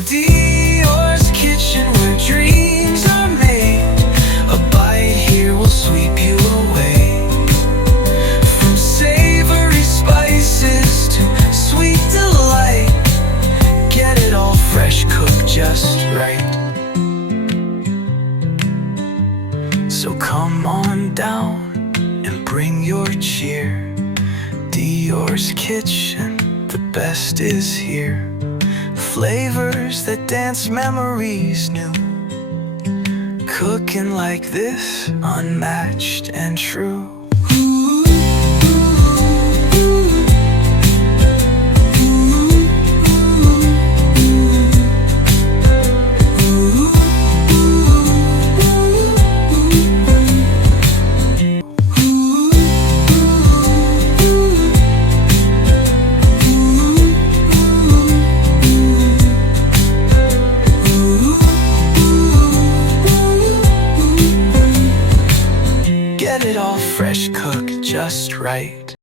Dior's kitchen, where dreams are made. A bite here will sweep you away. From savory spices to sweet delight, get it all fresh, cooked just right. So come on down and bring your cheer. Dior's kitchen, the best is here. Flavors that dance memories new. Cooking like this, unmatched and true. Get it all fresh, cooked just right.